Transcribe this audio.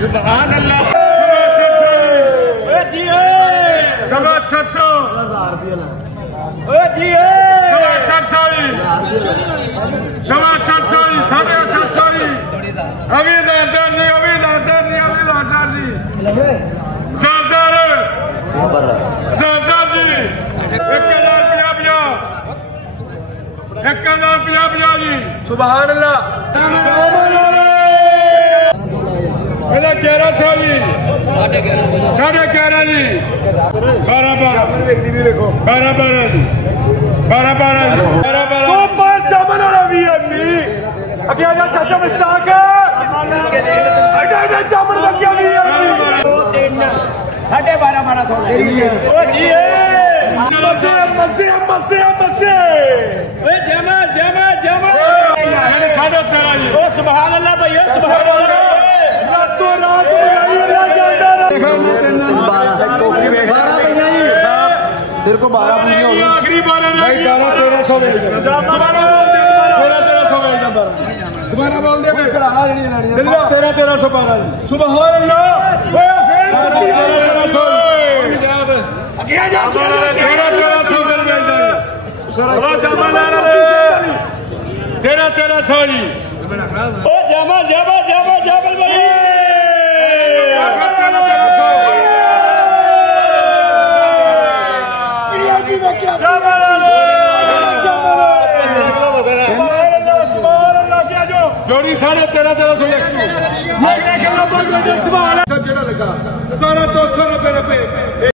सुभान अल्लाह। 800 सुभान अल्लाह। 1100 जी 11.5 जी 12 जी 12 सुपर जमन वाला वीआईपी अगे आ जा चाचा मुश्ताक अगे जमन का क्या वीआईपी 12.5 ओ जी मसे मसे मसे मसे ओए जमा जमा जमा 13.5 जी ओ सुभान अल्लाह भैया सुभान अल्लाह रातों रात तेरे को 12 पूरी हो गई आखिरी 12 1300 दोबारा बोल दे मैं भरा जी 1312 सुभान अल्लाह आगे आ जा 1300 मिल जाए सारा जमा ला रे 1300 जी ओ जमा जमा जमा जमा भाई जोड़ी 1350 सारा 290 रुपए